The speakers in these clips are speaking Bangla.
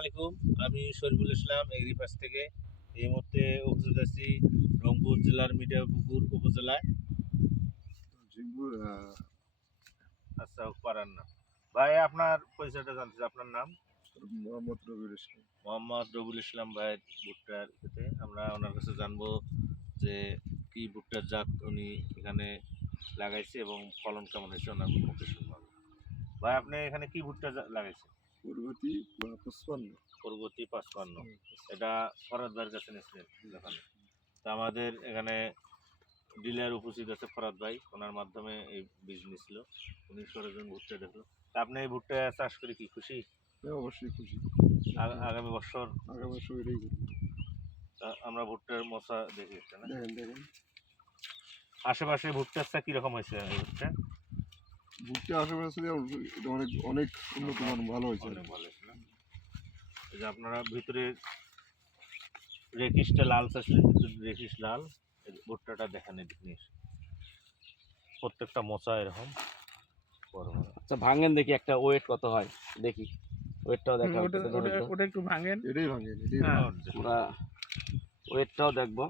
আলাইকুম। আমি শরীফুল ইসলাম এগ্রিফার্স্ট থেকে। এই মুহূর্তে উপস্থিত আছি রংপুর জেলার মিঠাপুকুর উপজেলায়। আচ্ছা, পারান না ভাই, আপনার পরিচয়টা জানতে চাই। আপনার নাম? মোহাম্মদ রবিউল ইসলাম। মোহাম্মদ রবিউল ইসলাম ভাই ভুট্টার ক্ষেতে। আমরা ওনার কাছে জানবো যে কি ভুট্টার জাত উনি এখানে লাগাইছে এবং ফলন কেমন হয়েছে ওনার মুখে শুনবো। ভাই, আপনি এখানে কি ভুট্টা লাগাইছেন? পরবর্তী 55। পরবর্তী 55। এটা ফরাদ ভাইয়ের কাছে নিয়েছিলেন দোকানে। তা আমাদের এখানে ডিলার উপস্থিত আছে ফরাদ ভাই, ওনার মাধ্যমে এই বীজ নিয়েছিল। উনি সরেজন ভুট্টা দেখলো। তা আপনি এই ভুট্টা চাষ করে কি খুশি? অবশ্যই খুশি। আগামী বছর এটাই করবো। আমরা ভুট্টার মশা দেখি একটা না। দেখেন আশেপাশে ভুট্টার চা কিরকম হয়েছে? ভুট্টা আশেপাশে এটা অনেক অনেক উন্নত মান, ভালো হয়েছে। অনেক ভালো হয়েছে না? এই যে আপনারা ভিতরে রেকিসটা লাল চাষলেন, রেকিস লাল। ভুট্টাটা দেখেন এদিকে, প্রত্যেকটা মোচা এরকম বড় বড়। আচ্ছা, ভাঙেন দেখি একটা ওয়েট কত হয়, দেখি ওয়েটটাও দেখা। ওটা একটু ভাঙেন। এটাই ভাঙেন। আমরা ওয়েটটাও দেখবো।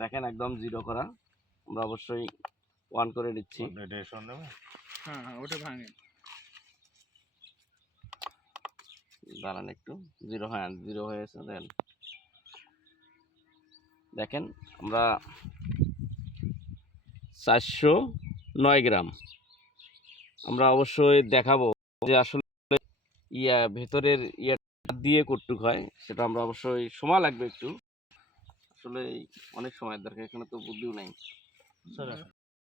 দেখেন একদম জিরো করা, আমরা অবশ্যই 1 করে নিচ্ছি। হ্যাঁ, ওটা ভাঙেন। দাঁড়ান একটু, জিরো, হ্যাঁ জিরো হয়েছে। দেখেন আমরা 409 গ্রাম। আমরা অবশ্যই দেখাবো যে আসলে ভেতরের দিয়ে কটুক হয়, সেটা আমরা অবশ্যই সময় লাগবে একটু, আসলে অনেক সময়ের দরকার, এখানে তো বুদ্ধিও নাই।